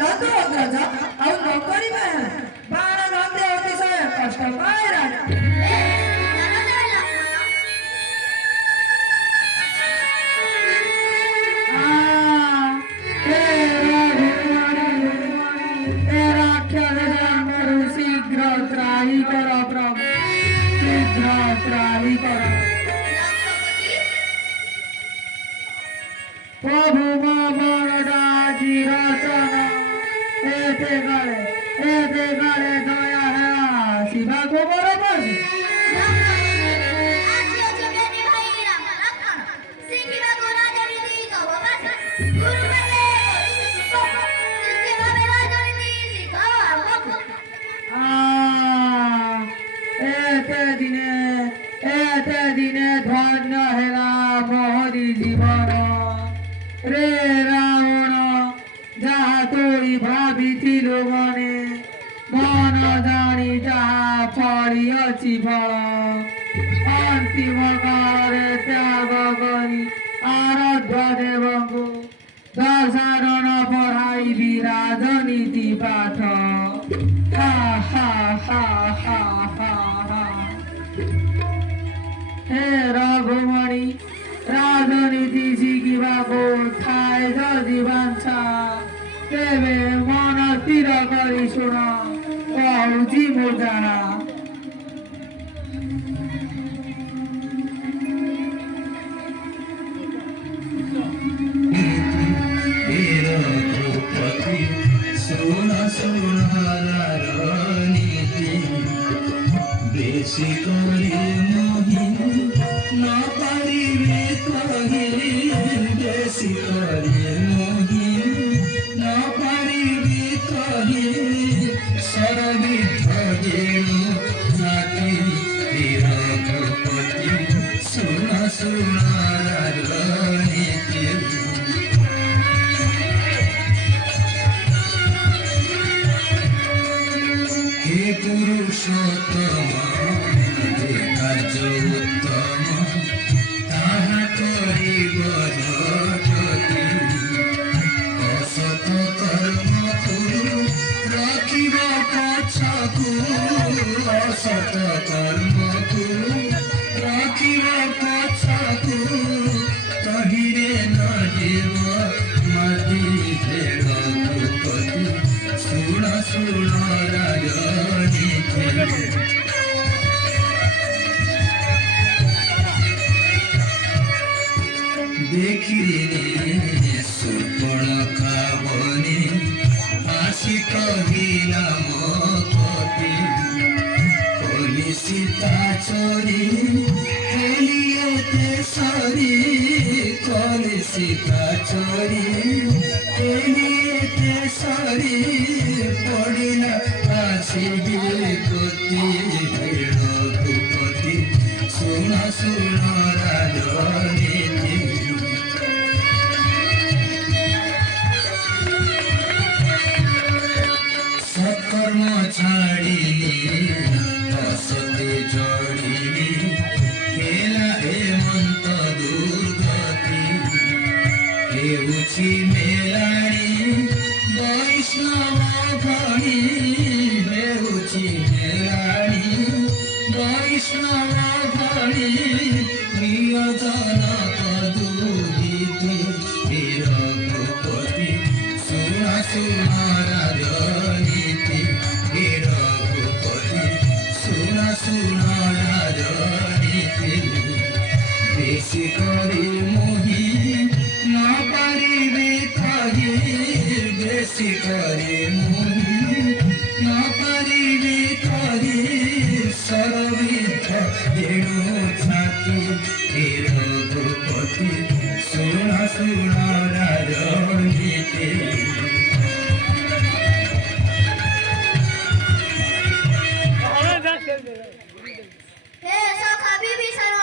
ନନ୍ଦୁ ଅଗ୍ରଜ ଆଉ ନକରିବା ବାଣ ନନ୍ଦେ ଅତିଶୟ କଷ୍ଟ ପାଇଲାଣି। ଶୀଘ୍ର ତ୍ରାହି କର ପ୍ରଭୁ, ଶୀଘ୍ର ତ୍ରାହି କର প্রভু মনটা চিরচন এতে গলে দয়া শিবা গোবর প্রভু এতে দিনে ধন্য হেলা মোহরি জীবন রে রাবণ যাহা তুই ভাবিছিল মনে মন জানি তাহা ফলিଅଛି ফଳ ଅନ୍ତିମ କାଳରେ ତ୍ୟାଗ କରି ଆରାଧ୍ୟ ଦେବଙ୍କୁ ଦଶାରଣ ପଢ଼ାଇବି ରାଜନୀତି ପାଠ। ହା ହା ହା ହା ହା ହା হে রঘুমণি রাজনীতি শিখিବାକୁ ଥାଏ ଯଦି ବାଞ୍ଛା ତେବେ ମନ ସ୍ଥିର କରି ଶୁଣ କହୁଛି ମୁଁ ଯାହା। ଶୁଣ ଶୁଣ ରାଜନୀତି ବେଶୀ କରି ମୋହି ন পারিবে কহি বেশি করে মোহি ন পারিবে কহি সরবিধ গেণু নাতি বীরপতি শুন শুন রাজনীতি হে পুরুষোত্তম কার্য উত্তম তাহা করিব যদি অসত কর্মকু রাখিব পছকু অসত কর্মকু রাখিব পছকু তহিরে নহিব মাটি ভেড় ভূপতি শুণ শুণ রাজনীতি দেখিলে সুপর্ণকা বনে আসি কহিলা মতি কলি সীতা চরি হেলিয়েতে সরি কলি সীতা চরি হেলিয়েতে সরি পড়িলা আসিবে গতি রঘুপতি শুণ শুণ রাজনীতি সৎকর্ম ছাড়িলি অসতে জড়িলি হেলা হেমন্ত দুর্গতি হেউছি মেলাড়ি বৈষ্ণব ভণি হেউছি মেলাড়ি বৈষ্ণব ভণি প্রিয়জন পদুহিতে রঘুপতি শুণ শুণ রাজনীতি রঘুপতি শুণ শুণ রাজনীতি বেশি করে মোহি না পারিবে কহি বেশি করে মোহি না পারিবে কহি সরবিধ দেণু ছাতি রঘুপতি শুণ শুণ রাজনীতি বিভীষণ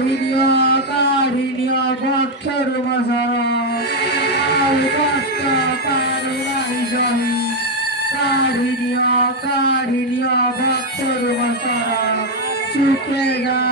কাঠিন্য বক্ষর মশারা আর কষ্ট পারো নাই সহি কাঠিন্য বক্ষর মশারা সুখে যা